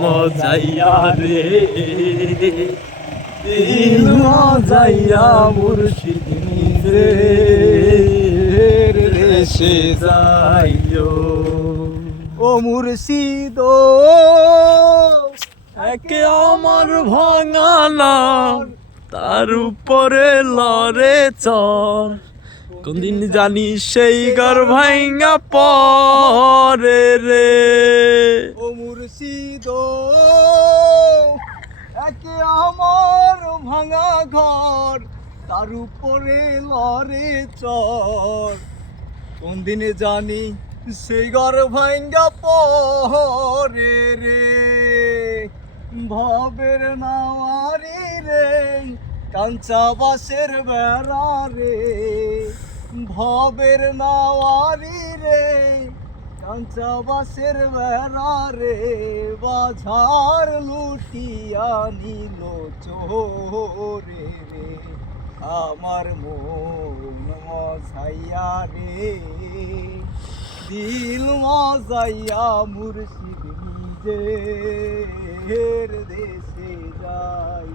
মজাইয়া রে দিল মজাইয়া মুর্শিদ নিজের দেশে যাইও। ও মুর্শিদ একে আমার ভাঙানা তার উপরে লড়ে চর, কোনদিন জানি সেই ঘর ভাঙা পরে রে। ও মুর্শিদ একে আমার ভাঙা ঘর, তার উপরে লড়ে চর, কোন দিনে জানি সেই ঘর ভাঙ্গা পরে রে। ভবের নাওয়ারি রে কাঞ্চা বাসের বেড়া রে, ভবের নাওয়ারি রে কাঞ্চা বাসের বেড়া রে, বাজার লুটিয়া নিল চোরে রে। আমার মন মজাইয়া রে দিল মজাইয়া মুর্শিদ নিজের দেশে যাই।